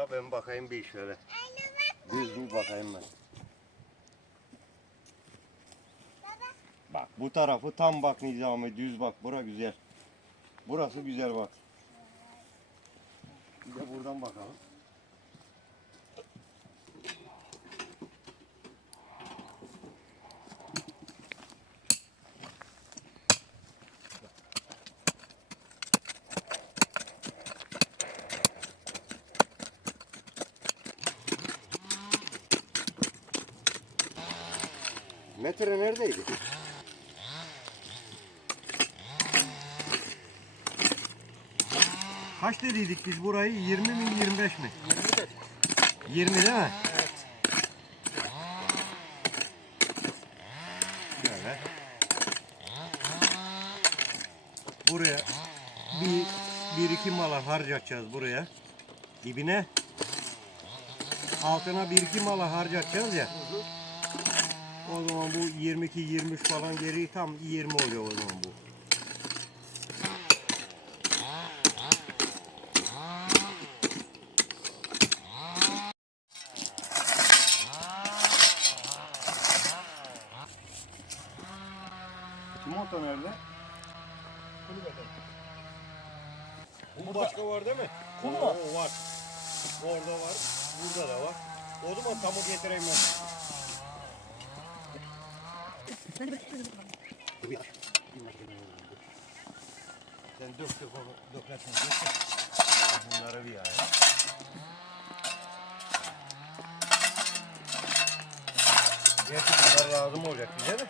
Bağla ben bakayım bir şöyle. Düz dur bakayım ben. Bak bu tarafı tam bak Nizami düz bak bura güzel. Burası güzel bak. Bir de buradan bakalım. Metre neredeydi? Kaç dediydik biz burayı? 20 mi 25 mi? 20 dedik. 20 değil mi? Evet. Şöyle. Buraya bir, bir iki mala harcayacağız buraya. Dibine. Altına bir iki mala harcayacağız ya. O zaman bu 22-23 falan geri tam 20 oluyor o zaman bu. Çimento nerede? Kulübede. Bu başka var değil mi? Bu mu? Oo, var. Orada var. Burada da var. O zaman tamı getireyim ben. Dur bir aç. Sen dök dök onu. Dökersin dök. Bunları bir ay. Gerçi bunlar lazım olacak bize de.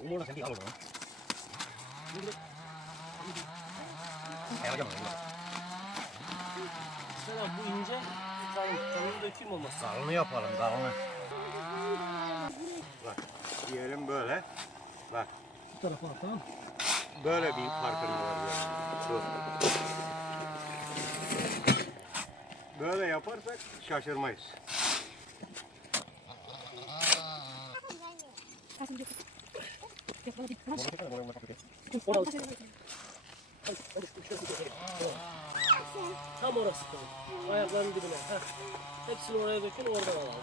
Umurla sen bir al o zaman. Ayarlayacağım onu. Selam bu ince. Kalın. Kalın döküm yapalım kalını. Bak diyelim böyle. Bak Bu tarafa atalım. böyle bir farkın var yani. Dur. Böyle yaparsak şaşırmayız. Oralı. Tam orası koy. Ayakların dibine. Heh. Hepsini oraya dökün oradan alalım.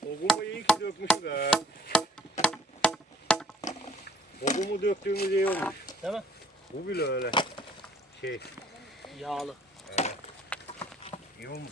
Kokumu iyi ki dökmüşüz ha. Kokumu döktüğümüz iyi olmuş. Değil mi? Bu bile öyle şey. Yağlı. İyi olmuş.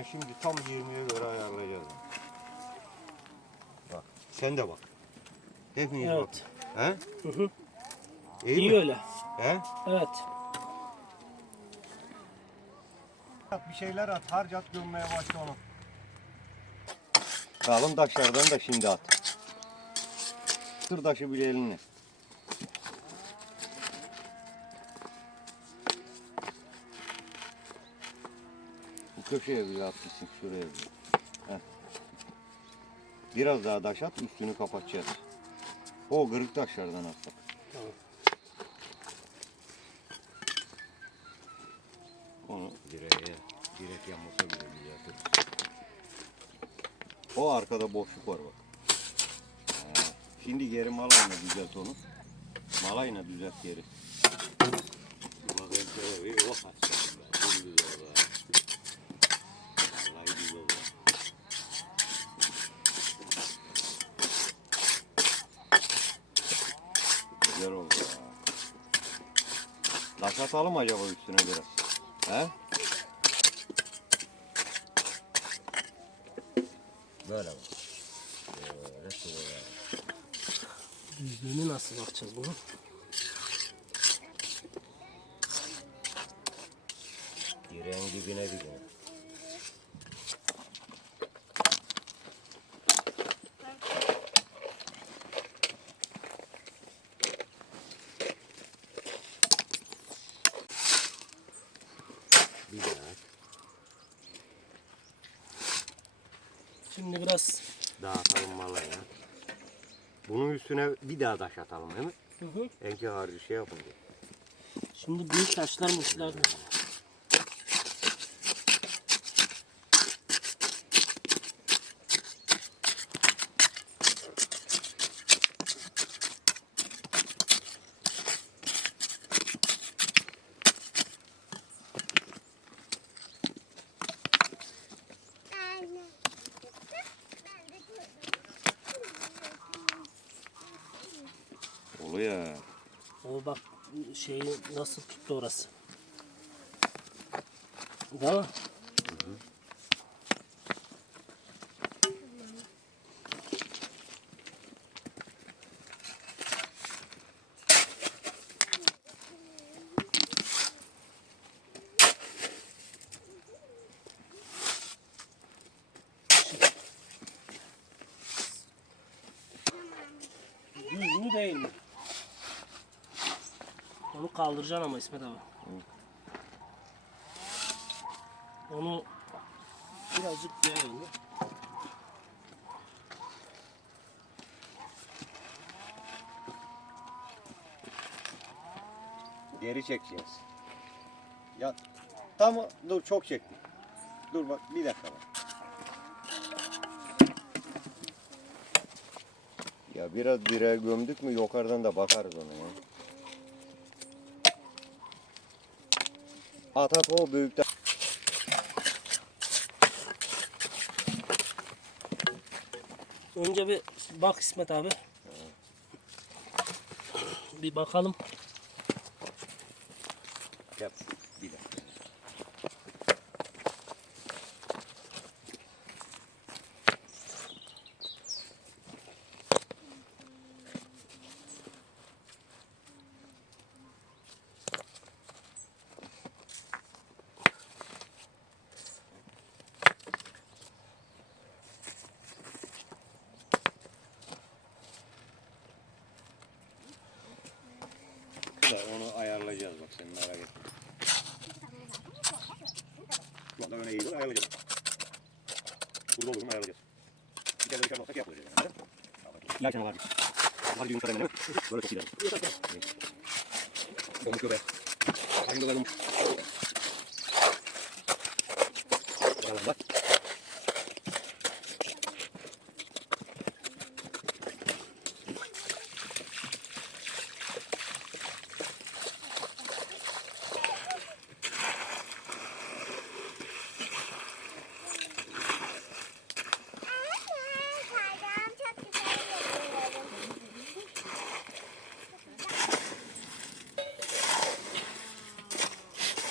Ben şimdi tam 20'ye göre ayarlayacağım. Bak sen de bak. Hepiniz bak. Evet. He? Hı hı. İyi, İyi mi? öyle. He? Evet. Bir şeyler at, harc at gömmeye başla onu. Kalın taşlardan da şimdi at. Taşı bile eline. Köşeye bir at gitsin şuraya bir. Heh. Biraz daha taş at üstünü kapatacağız. O kırık taşlardan at bak. Tamam. Onu direğe, direk yanmasa bile düzeltiriz. O arkada boşluk var bak. Ha, Şimdi geri malayla düzelt onu. Malayla düzelt geri. Bakayım şöyle bir oh açacağım ben. Bu güzel oldu ha. Vallahi güzel oldu. Güzel oldu ya. Taş atalım acaba üstüne biraz? He? Böyle bak. Böyle şöyle. Düzlüğünü nasıl bakacağız bunu? Direğin dibine dibine. Bir daha. Şimdi Dağıtalım malaya. Bunun üstüne bir daha taş atalım değil mi? hı hı. Enki harcı şey yapın diye. Şimdi büyük taşlar muşlar. Şeyi nasıl tuttu orası. Değil mi? Onu kaldıracaksın ama İsmet abi. Onu birazcık yayalım. Geri çekeceğiz. Ya tam dur çok çektim. Dur bak bir dakika bak. Ya biraz direğe gömdük mü yukarıdan da bakarız ona ya. At at o büyükten. Önce bir bak İsmet abi. Bir bakalım. Yap. Bir dakika. Da onu ayarlayacağız bak sen merak etme. Valla öne eğilir ayarlayacağız. Burada olur mu ayarlayacağız. Bir kere dışarı olsak yapılacak yani. Var bir yumurta değil mi? Böyle çok iyi. Domuz göbeği. Hangi göbeği?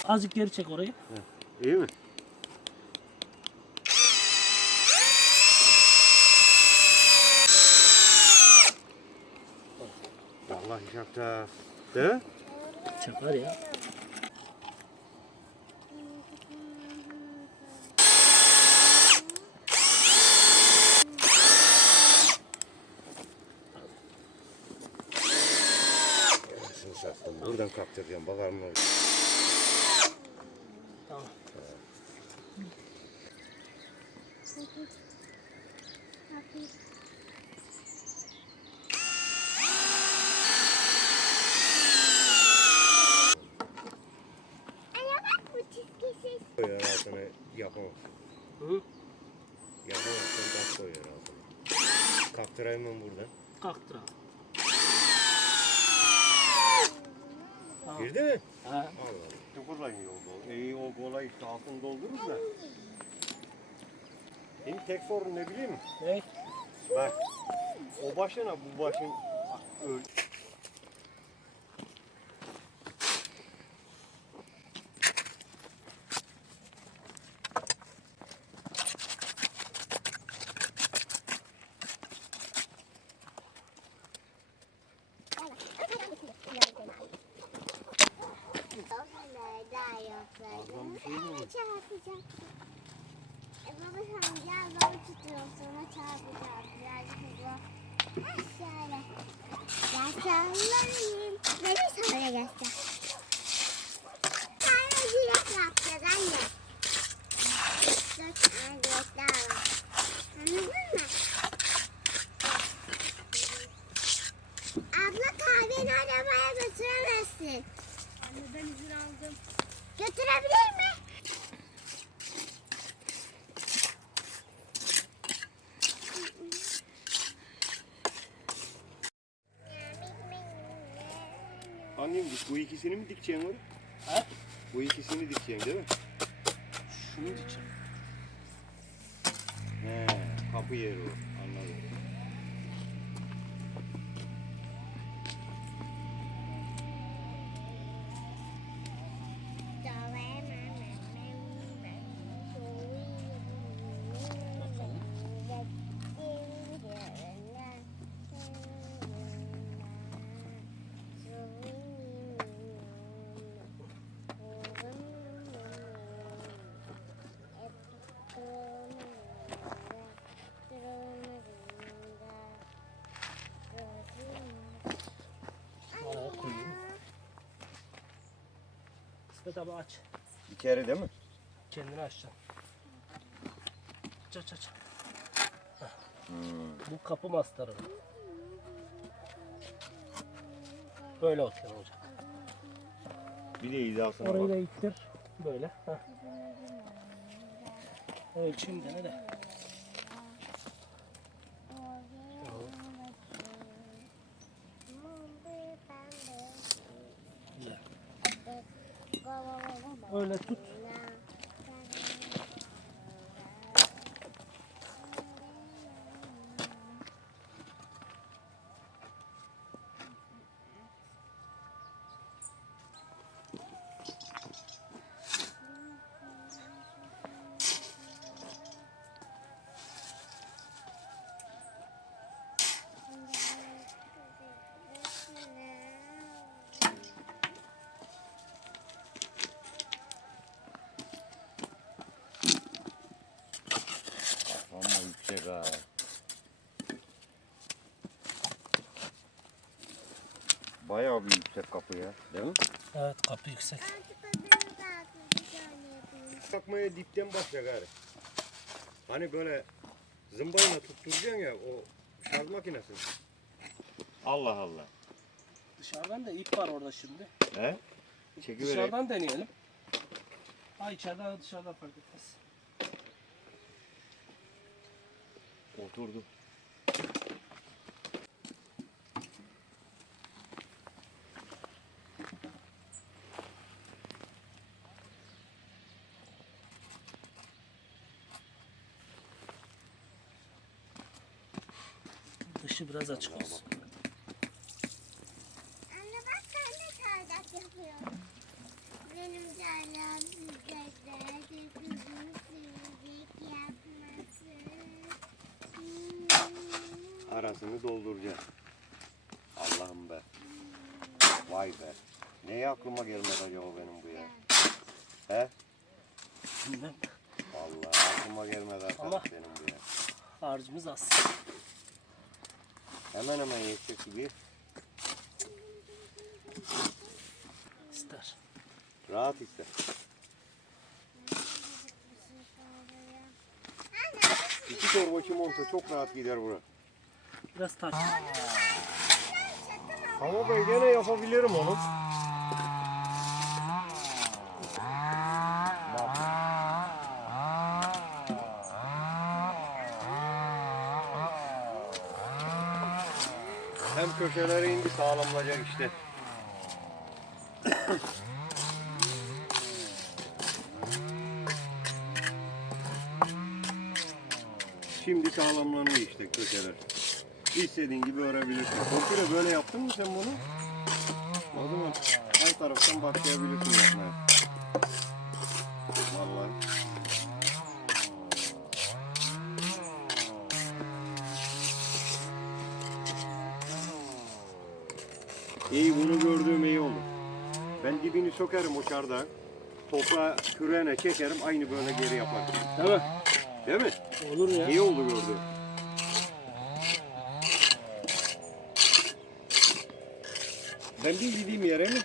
Azıcık geri çek orayı. İyi mi? şakta. Değil mi? Çakar ya. Buradan kaptıracağım. Bakalım çizgisiz. Koyuyor altına yapamaz. Hı? Yapamazsan taş koyuyor altına. Kaptırayım ben buradan. Kalktır Tamam. Girdi mi? Ha. Allah Allah. İyi oldu. İyi o kolay işte altını doldururuz da. Benim tek sorun ne bileyim? Ne? Bak. O başına bu başın öl. Ağzından bir şey mi oldu? Çarpacak. E baba sen gel baba tutuyorum sonra çarpacağım. Birazcık hızlı. Ha, Şöyle. Gel sallayayım. Beni sonra göster. Sonra yürek yapacağız anne. Dört tane yürekler var. Anladın mı? Abla kahveni arabaya götüremezsin. Anne ben izin aldım. Götürebilir mi? Bu ikisini mi dikeceksin oraya? Ha? Bu ikisini dikeceksin değil mi? Şunu diyeceğim. He, kapı yeri o. İsmet abi aç. Bir kere değil mi? Kendini açacaksın. Aç aç aç. Heh. Bu kapı mastarı. Böyle oturuyor olacak. Bir de hizasına Orayı bak. da ittir. Böyle. Heh. Evet şimdi ne de. Öyle tut. Ama yüksek kapı ya. Değil mi? Evet kapı yüksek. Takmaya dipten başla gari. Hani böyle zımbayla tutturacaksın ya o şarj makinesi. Allah Allah. Dışarıdan da ip var orada şimdi. He? Çekivereyim. Dışarıdan deneyelim. Ha içeriden dışarıdan fark etmez. Oturdu. Dışı biraz açık olsun. Anne bak sen de çardak yapıyorsun. Benim çardağım süzgeçlere kızım süzgek yapmasın. Arasını dolduracaksın. Allah'ım be. Vay be. Neye aklıma gelmedi acaba benim bu ya? He? Bilmem. Vallahi aklıma gelmedi arkadaş Ama- benim bu ya. Harcımız az. Hemen hemen yetecek gibi. İster. Rahat iste. İki torba çimonta çok rahat gider bura. Biraz taş. Ama ben gene yapabilirim onu. Hem köşeleri indi sağlamlayacak işte. Şimdi sağlamlanıyor işte köşeler. İstediğin gibi örebilirsin. Komple böyle yaptın mı sen bunu? O zaman her taraftan başlayabilirsin yapmaya. Vallahi. İyi bunu gördüğüm iyi oldu. Ben dibini sökerim o çardağı. Toprağı küreğine çekerim aynı böyle geri yaparım. Değil mi? Değil mi? Olur ya. İyi oldu gördüğüm. Ben bir gideyim yere mi?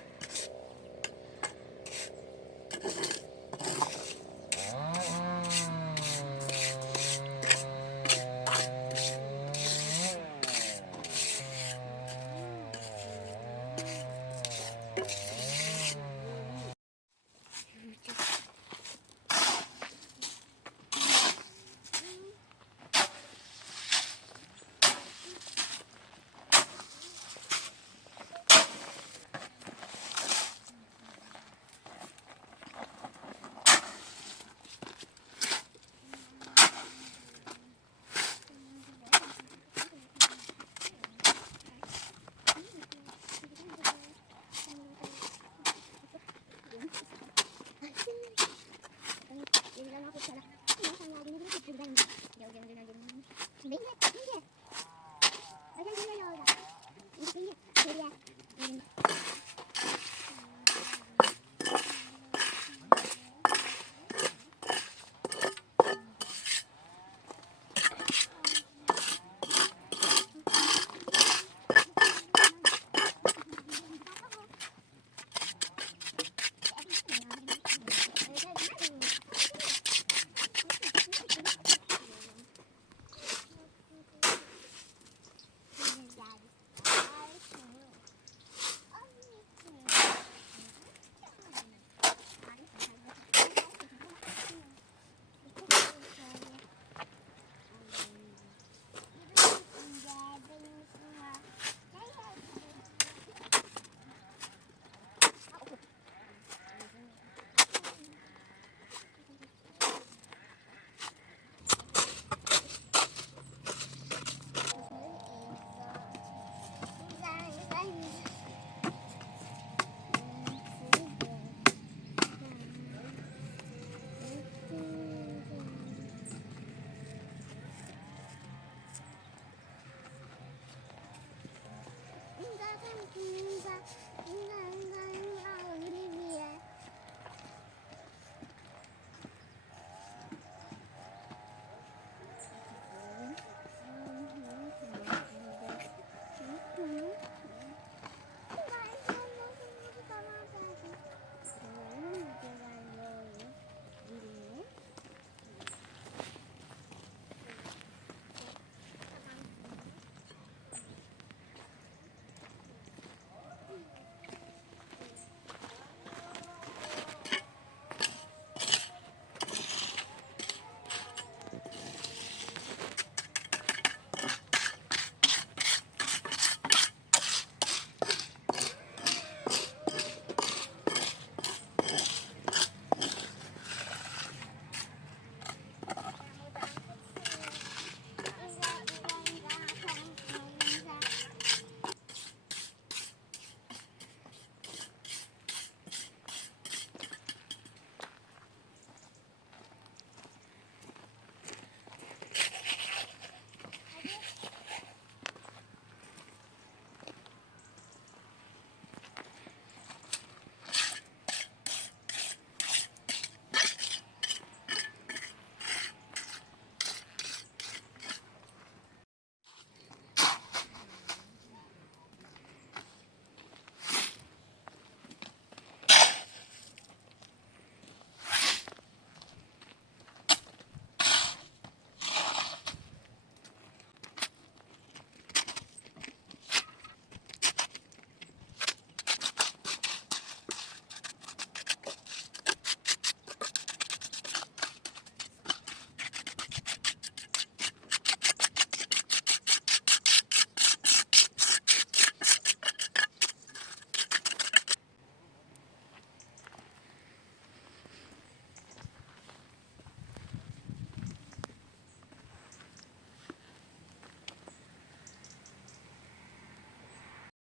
Mm-hmm.